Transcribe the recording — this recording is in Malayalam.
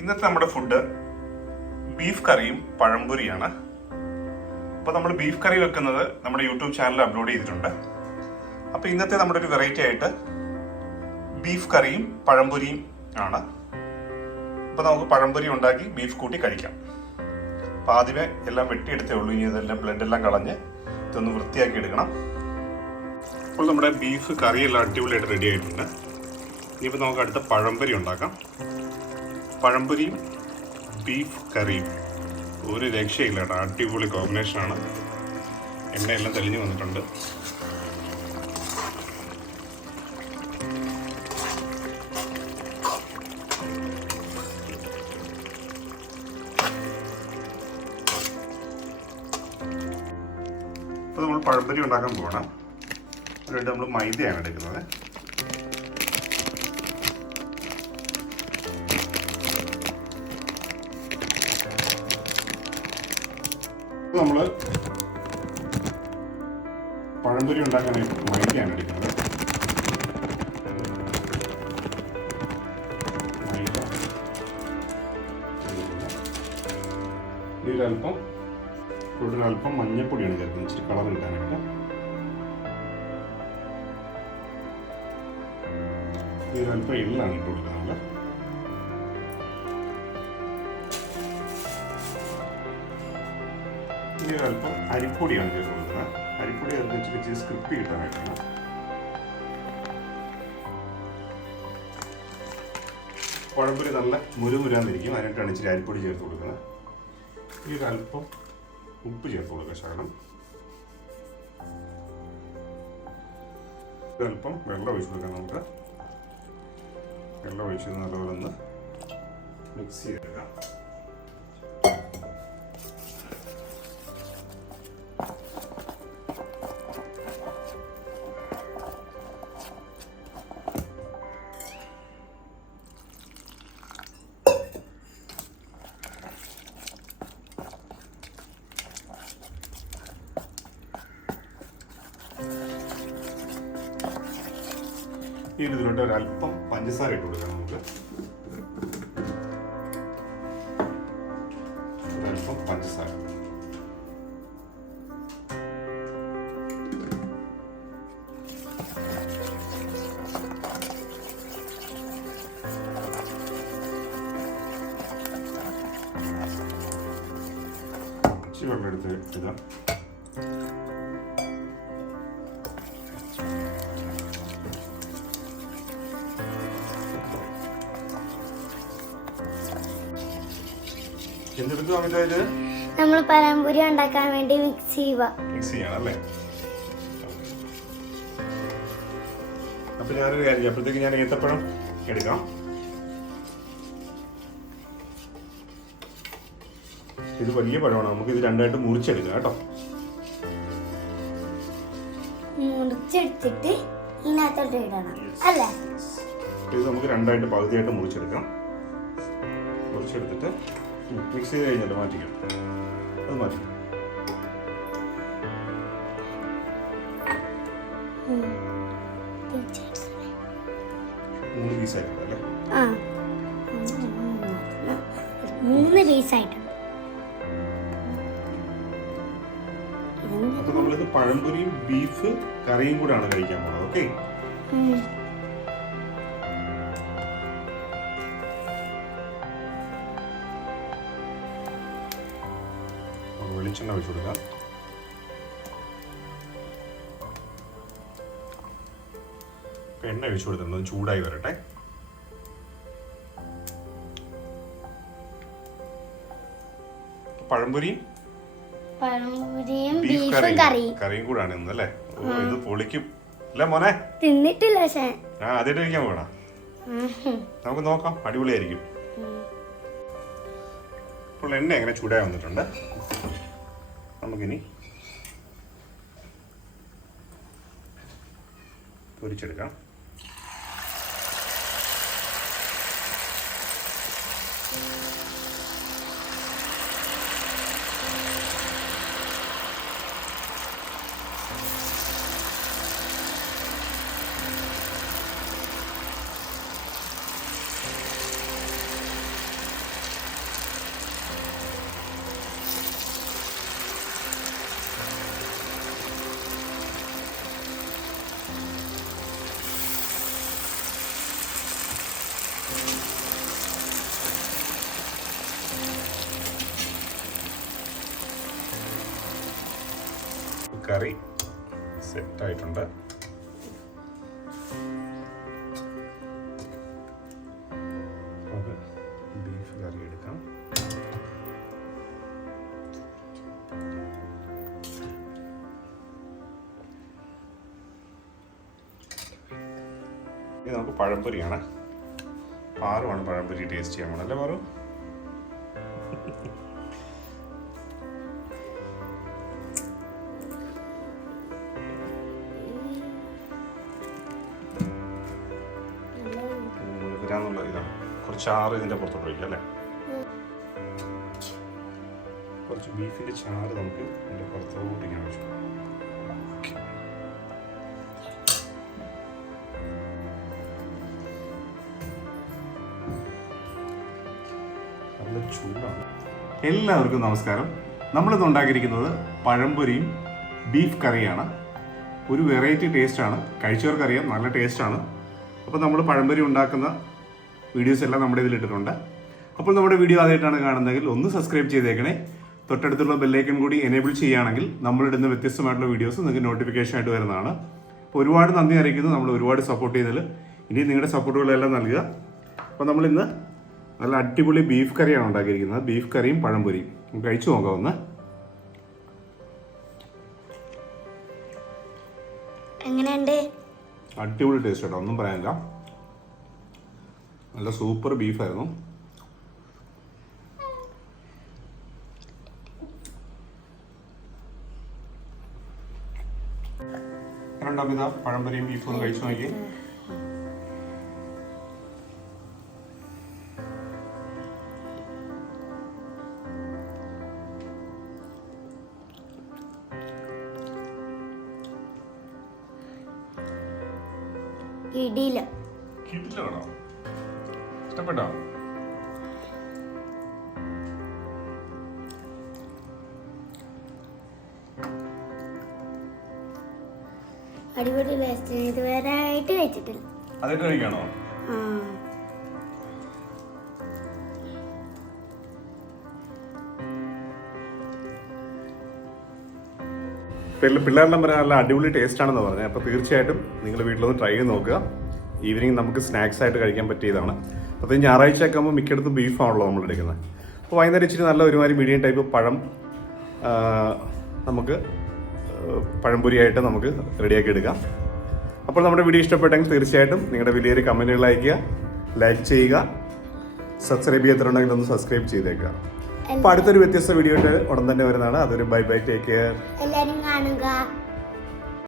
ഇന്നത്തെ നമ്മുടെ ഫുഡ് ബീഫ് കറിയും പഴംപൊരിയാണ്. അപ്പോൾ നമ്മൾ ബീഫ് കറി വെക്കുന്നത് നമ്മുടെ യൂട്യൂബ് ചാനലിൽ അപ്ലോഡ് ചെയ്തിട്ടുണ്ട്. അപ്പോൾ ഇന്നത്തെ നമ്മുടെ ഒരു വെറൈറ്റി ആയിട്ട് ബീഫ് കറിയും പഴംപൊരിയും ആണ്. അപ്പോൾ നമുക്ക് പഴംപൊരി ഉണ്ടാക്കി ബീഫ് കൂട്ടി കഴിക്കാം. അപ്പോൾ ആദ്യമേ എല്ലാം വെട്ടിയെടുത്തേ ഉള്ളൂ. ഇനി ഇതെല്ലാം ബ്ലഡെല്ലാം കളഞ്ഞ് ഇതൊന്ന് വൃത്തിയാക്കി എടുക്കണം. അപ്പോൾ നമ്മുടെ ബീഫ് കറിയെല്ലാം അടിപൊളിയായിട്ട് റെഡി ആയിട്ടുണ്ട്. ഇനിയിപ്പോൾ നമുക്ക് അടുത്ത പഴംപൊരി ഉണ്ടാക്കാം. പഴംപൊരിയും ബീഫ് കറിയും ഒരു രക്ഷയില്ല കേട്ടോ, അടിപൊളി കോമ്പിനേഷനാണ്. എണ്ണയെല്ലാം തെളിഞ്ഞു വന്നിട്ടുണ്ട്. അപ്പോൾ നമ്മൾ പഴംപൊരി ഉണ്ടാക്കാൻ പോകണം. അതിനായിട്ട് നമ്മൾ മൈദയാണ് എടുക്കുന്നത്. നമ്മൾ പഴംപൊരി ഉണ്ടാക്കാനായിട്ട് മൈദയാണ് എടുക്കുന്നത്. ഇതിലൽപ്പം ഒരൽപ്പം മഞ്ഞപ്പൊടിയാണ് ചേർക്കുന്നത്, ഇച്ചിരി കളർ കിട്ടാനായിട്ട്. ഇതിലൽപ്പം എള്ളാണ് ഇട്ട് കൊടുക്കുന്നത്. ഇതിലൽപ്പം അരിപ്പൊടിയാണ് ചേർത്ത് കൊടുക്കുന്നത്. അരിപ്പൊടി ചേർത്ത് ഇച്ചിരി സ്ക്രിപ്പി കിട്ടാനായിട്ടാണ്. പഴംപൊരി നല്ല മുരുമുരാന്നിരിക്കും, അതിനായിട്ടാണ് ഇച്ചിരി അരിപ്പൊടി ചേർത്ത് കൊടുക്കുന്നത്. ഇതിലൽപ്പം ഉപ്പ് ചേർത്ത് കൊടുക്കുക ശകലം. അല്പം വെള്ളം ഒഴിച്ച് കൊടുക്കാം. നമുക്ക് വെള്ളം ഒഴിച്ച് നല്ലപോലെ ഒന്ന് മിക്സ് ചെയ്തെടുക്കാം. ഇതിലോട്ട് ഒരല്പം പഞ്ചസാര ഇട്ട് കൊടുക്കാം. നമുക്ക് ഒരല്പം പഞ്ചസാര. ഇച്ചിരി വെള്ളം എടുത്ത് ഇടാം. നമ്മൾ പഴംപൊരി ഉണ്ടാക്കാൻ വേണ്ടി മിക്സ് ചെയ്യണല്ലേ. അപ്പൊ ഞാനൊരു കാര്യം, അപ്പോഴത്തേക്ക് ഞാൻ ഏത്തപ്പഴം എടുക്കാം. ഇത് വലിയ പഴമാണ്, നമുക്ക് ഇത് രണ്ടായിട്ട് മുറിച്ചെടുക്കാം കേട്ടോ. മുറിച്ചെടുത്തിട്ട് ഇതിനകത്തോട്ട് ഇടണം അല്ലേ? ഇത് നമുക്ക് രണ്ടായിട്ട് പകുതിയായിട്ട് മുറിച്ചെടുക്കാം. മുറിച്ചെടുത്തിട്ട് മിക്സ് ചെയ്ത് കഴിഞ്ഞല്ലോ മാറ്റിക്കാം. അത് മാറ്റിക്കാം. മൂന്ന് പീസായിട്ടുണ്ട് അല്ലേ? മൂന്ന് പീസായിട്ടുണ്ട്. അപ്പൊ നമ്മളിത് പഴംപൊരിയും ബീഫ് കറിയും കൂടാണ് കഴിക്കാൻ പോകുന്നത്. ഓക്കെ, വെളിച്ചെണ്ണ ഒഴിച്ചു കൊടുക്കാം. എണ്ണ ഒഴിച്ചു കൊടുത്തിട്ടുണ്ട്, ചൂടായി വരട്ടെ. പഴംപൊരിയും ബീഫ് കറിയും കൂടാണ് ഇന്ന് അല്ലേ? ഇത് പൊളിക്കും അല്ലേ മോനെ? തിന്നിട്ടില്ല. ആദ്യമായിട്ട് കഴിക്കാൻ പോകണം. നമുക്ക് നോക്കാം, അടിപൊളിയായിരിക്കും. ഇപ്പോൾ എണ്ണ എങ്ങനെ ചൂടായി വന്നിട്ടുണ്ട്. നമുക്കിനി പൊരിച്ചെടുക്കാം. കറി സെറ്റായിട്ടുണ്ട്. ബീഫ് കറി എടുക്കാം. ഇത് നമുക്ക് പഴംപൊരിയാണ്. പാറുമാണ് പഴംപൊരി ടേസ്റ്റ് ചെയ്യാൻ പോണല്ലേ പാറു? മുഴുവരാന്നുള്ള ഇതാണ്. കുറച്ച് ചാറ് ഇതിൻ്റെ പുറത്തോട്ട് വയ്ക്കാം അല്ലേ? കുറച്ച് ബീഫിൻ്റെ ചാറ് നമുക്ക് ഇതിൻ്റെ പുറത്തോട്ട് ഇങ്ങനെ വെച്ചു. ചൂടാണ്. എല്ലാവർക്കും നമസ്കാരം. നമ്മളിന്ന് ഉണ്ടാക്കിയിരിക്കുന്നത് പഴംപൊരിയും ബീഫ് കറിയാണ്. ഒരു വെറൈറ്റി ടേസ്റ്റാണ്. കഴിച്ചവർക്കറിയാം നല്ല ടേസ്റ്റാണ്. അപ്പോൾ നമ്മൾ പഴംപൊരി ഉണ്ടാക്കുന്ന വീഡിയോസ് എല്ലാം നമ്മുടെ ഇതിലിട്ടിട്ടുണ്ട്. അപ്പോൾ നമ്മുടെ വീഡിയോ ആദ്യമായിട്ടാണ് കാണുന്നതെങ്കിൽ ഒന്ന് സബ്സ്ക്രൈബ് ചെയ്തേക്കണേ. തൊട്ടടുത്തുള്ള ബെല്ലൈക്കൺ കൂടി എനേബിൾ ചെയ്യുകയാണെങ്കിൽ നമ്മളിടുന്ന വ്യത്യസ്തമായിട്ടുള്ള വീഡിയോസ് നിങ്ങൾക്ക് നോട്ടിഫിക്കേഷൻ ആയിട്ട് വരുന്നതാണ്. അപ്പോൾ ഒരുപാട് നന്ദി അറിയിക്കുന്നു നമ്മൾ ഒരുപാട് സപ്പോർട്ട് ചെയ്തതിൽ. ഇനി നിങ്ങളുടെ സപ്പോർട്ടുകളെല്ലാം നൽകുക. അപ്പോൾ നമ്മളിന്ന് നല്ല അടിപൊളി ബീഫ് കറിയാണ് ഉണ്ടാക്കിയിരിക്കുന്നത്. ബീഫ് കറിയും പഴംപൊരിയും കഴിച്ചു നോക്കാം ഒന്ന്. എങ്ങനെയുണ്ട്? അടിപൊളി ടേസ്റ്റ് കേട്ടോ, ഒന്നും പറയാനില്ല. നല്ല സൂപ്പർ ബീഫായിരുന്നു. രണ്ടാം ഇതാ പഴംപൊരിയും ബീഫും ഒന്ന് കഴിച്ചു നോക്കി. ഇടിയിലോ കിട്ടില്ലാണോ? ഇഷ്ടപ്പെട്ടോ? അടിപൊളി ടേസ്റ്റ്. ഇതുവരെ ആയിട്ട് കഴിച്ചിട്ടില്ല. അതൊക്കെ കഴിക്കാണോ? പിള്ളേരെല്ലാം പറയാൻ നല്ല അടിപൊളി ടേസ്റ്റ് ആണെന്ന് പറഞ്ഞത്. അപ്പോൾ തീർച്ചയായിട്ടും നിങ്ങൾ വീട്ടിലൊന്ന് ട്രൈ ചെയ്ത് നോക്കുക. ഈവനിങ് നമുക്ക് സ്നാക്സ് ആയിട്ട് കഴിക്കാൻ പറ്റിയതാണ്. അപ്പോൾ ഞായറാഴ്ച ഒക്കെ ആകുമ്പോൾ മിക്കയിടത്തും ബീഫാണല്ലോ നമ്മൾ എടുക്കുന്നത്. അപ്പോൾ വൈകുന്നേരം ഇച്ചിരി നല്ല ഒരുമാതിരി മീഡിയം ടൈപ്പ് പഴം നമുക്ക് പഴംപൊരിയായിട്ട് നമുക്ക് റെഡിയാക്കി എടുക്കാം. അപ്പോൾ നമ്മുടെ വീഡിയോ ഇഷ്ടപ്പെട്ടെങ്കിൽ തീർച്ചയായിട്ടും നിങ്ങളുടെ വലിയൊരു കമൻറ്റുകൾ അയയ്ക്കുക, ലൈക്ക് ചെയ്യുക, സബ്സ്ക്രൈബ് ചെയ്യാത്തതുണ്ടെങ്കിൽ ഒന്ന് സബ്സ്ക്രൈബ് ചെയ്തേക്കുക. അപ്പോൾ അടുത്തൊരു വ്യത്യസ്ത വീഡിയോ ഉടൻ തന്നെ വരുന്നതാണ്. അതൊരു ബൈ ബൈ, ടേക്ക് കെയർ. എല്ലാവരും കാണുക.